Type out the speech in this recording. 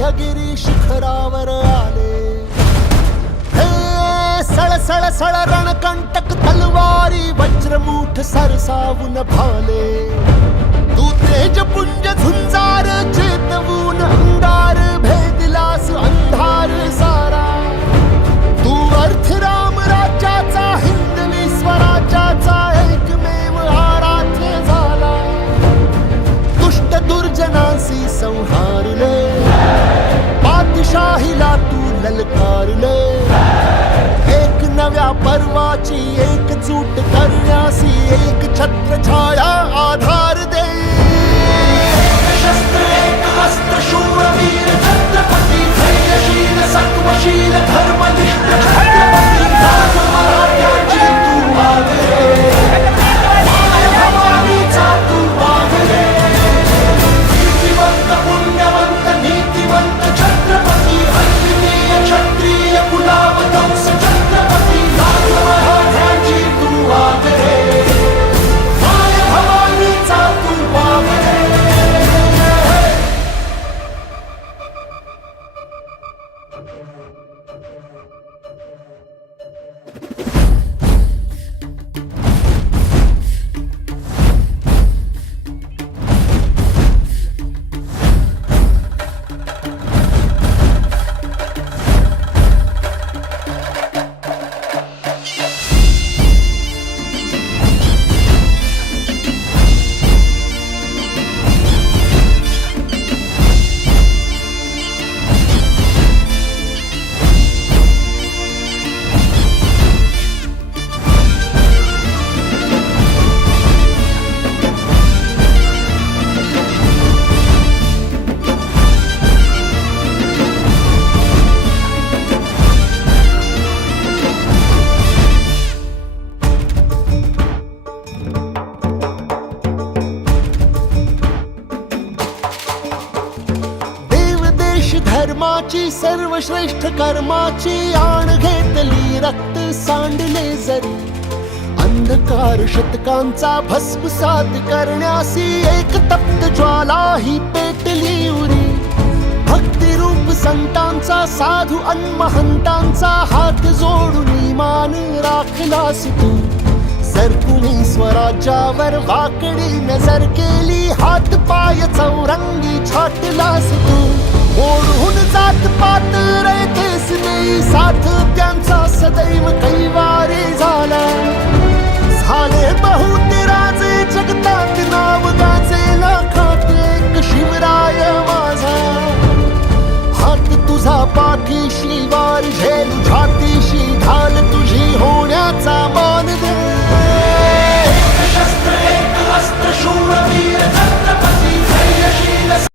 सह्यागिरी शिखरावर आले. हे सळसळ सळ रणकंटक तलवारी वज्रमूठ सरसावून भाले. तू तेजपुंज झुंजार चेतवून अंगार भेदलास अंधार सारा. तू अर्थराम राज्याचा हिंदवी स्वराज्याचा एकमेव आराध्य झाला. दुष्ट दुर्जनांसी संहारले, पातशाहीला तू ललकारले. एक नव्या पर्वाची एकजूट करण्यासी एक छत्रछाया आधार दे. शस्त्र एक अस्त्र शूरवीर छत्रपती धैर्यशील सत्वशील धर्मनिष्ठ छत्रपती राज मराठ्याची तू वाघरे. माय भवानीचा तू वाघरे. कीर्तिवंत पुण्यवंत नीतिवंत छत्रपती अद्वितीय क्षत्रिय कुलावतंस छत्रपती राज मराठ्याची तू वाघरे. माय भवानीचा तू वाघरे. धर्माची सर्वश्रेष्ठ कर्माची आण घेतली रक्त सांडले जरी. अंधकार शतकांचा भस्मसात करण्यासी एक तप्त ज्वाला ही पेटली उरी. भक्तिरूप संतांचा साधू अन्महंतांचा हात जोडून मान राखलास तू. सरकुणी स्वराज्यावर वाकडी नजर केली, हात पाय चौरंगी छाटलास तू. ओढून जात पात रयतेस नेई साथ त्यांचा सदैव कैवारी झाला. झाले बहुत राजे जगतात नाव गाजे लाखात एक शिवराय माझा. हात तुझा पाठीशी वार झेल छाती